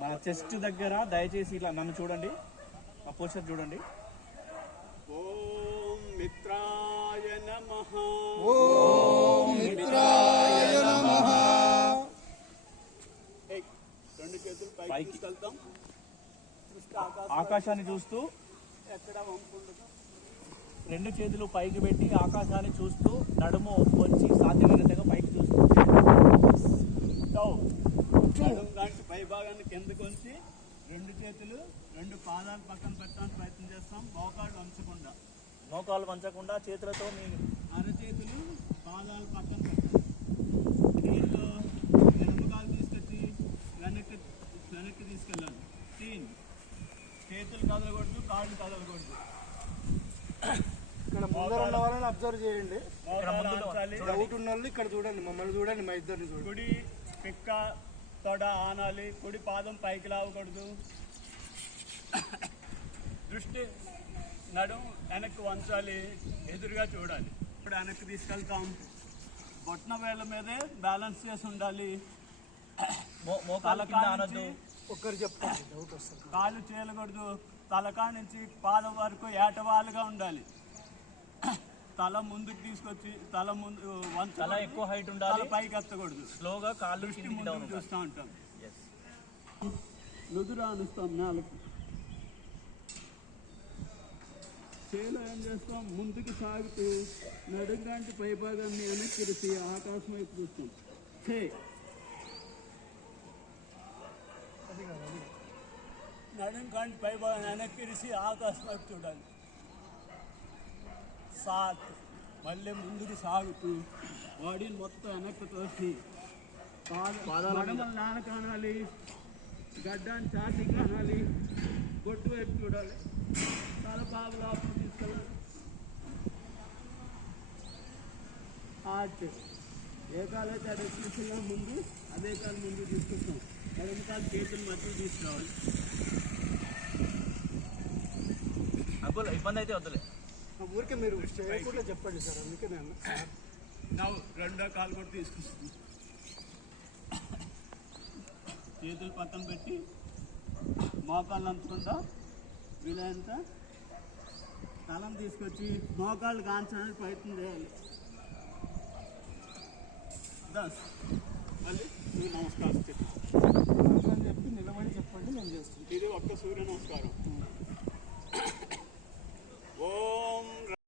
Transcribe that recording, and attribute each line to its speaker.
Speaker 1: మన చెస్ట్ దగ్గర దయచేసి ఇట్లా నన్ను చూడండి. మా పోస్టర్ చూడండి.
Speaker 2: ఓం మిత్రాయ నమః. రెండు చేతులు పైకి ఆకాశం
Speaker 1: ఆకాశాన్ని చూస్తూ
Speaker 2: ఎక్కడ
Speaker 1: రెండు చేతులు పైకి పెట్టి ఆకాశాన్ని చూస్తూ నడుము వచ్చి సాధ్యమైనంతగా పైకి చూస్తూ
Speaker 2: రెండు చేతులు రెండు పాదాలు పక్కన పెట్టడానికి ప్రయత్నం చేస్తాం. మోకాళ్ళు వంచకుండా.
Speaker 1: మోకాలు వంచకుండా చేతులతో మీ
Speaker 2: అరచేతులు పాదాలు పక్కన పెట్టాలి. దీంట్లో ఎడమకాలు తీసుకొచ్చి వెనక్కి వెనక్కి తీసుకెళ్ళాలి. తీన్. చేతులు కదలకూడదు కాళ్ళు కదలకూడదు.
Speaker 3: ఇక్కడ ముందర ఉన్న వాళ్ళని అబ్జర్వ్ చేయండి.
Speaker 2: మోకాలు ఆంచాలి.
Speaker 3: డౌట్ ఉన్న వాళ్ళు ఇక్కడ చూడండి. మమ్మల్ని చూడండి మా ఇద్దరిని చూడండి.
Speaker 2: కుడి పిక్క తొడ ఆనాలి కుడి పాదం పైకి లావకూడదు. దృష్టి నడుం వెనక్కి వంచాలి ఎదురుగా చూడాలి. ఇప్పుడు వెనక్కి తీసుకెళ్తాం. బొట్న వేళ్ళ మీదే బ్యాలెన్స్ చేసి ఉండాలి.
Speaker 3: ఒక్కరు డౌట్ వస్తుంది.
Speaker 2: కాళ్ళు చేయకూడదు తలకా నుంచి పాదం వరకు ఏటవాలుగా ఉండాలి. తల ముందుకు తీసుకొచ్చి తల ముందు వంచ
Speaker 1: తల ఎక్కువ హైట్ ఉండాలి.
Speaker 2: తల పైకి ఎత్తకూడదు.
Speaker 1: స్లోగా కాళ్ళు
Speaker 2: దృష్టి ముందుకు చూస్తూ ఉంటాం. నుదురు అనుస్తాం నేలకు. చేలో ఏం చేస్తాం? ముందుకు సాగుతూ నడుంగాంటి పైభాగాన్ని వెనక్కిరిసి ఆకాశం వైపు చూస్తాం. చే నడుంగాంటి పైభాగాన్ని వెనక్కిరిసి ఆకాశం వైపు చూడాలి. సాత్ మళ్ళీ ముందుకు సాగుతూ బాడీని మొత్తం వెనక్కి తోసి మడమలు నాన్న కానాలి గడ్డాన్ని చాటి కానాలి బొట్టు వైపు చూడాలి. తల బాగా లోపల తీసుకెళ్ళాలి. హార్ట్ ఏ కాలైతే అదే తీసుకున్నాం ముందు అదే కాలు ముందు తీసుకుంటాం ఎడమ కాలు చేతులు మధ్య తీసుకురావాలి.
Speaker 1: అంకుల్ ఇబ్బంది అయితే వద్దులే.
Speaker 3: ఊరికే మీరు చేయకుండా చెప్పండి సార్ అందుకే నేను
Speaker 2: నవ్వు రెండో కాలు కూడా తీసుకొస్తుంది. చేతులు పక్కన పెట్టి మోకాళ్ళు అంతకుండా వీలైనంత తలం తీసుకొచ్చి మోకాళ్ళు కాల్చడానికి ప్రయత్నం చేయాలి. దస్ మళ్ళీ నువ్వు నమస్కారం చెప్పు.
Speaker 3: అని చెప్పి నిలబడి చెప్పండి నేను చేస్తాను.
Speaker 2: ఇది ఒక్క సూర్య నమస్కారం.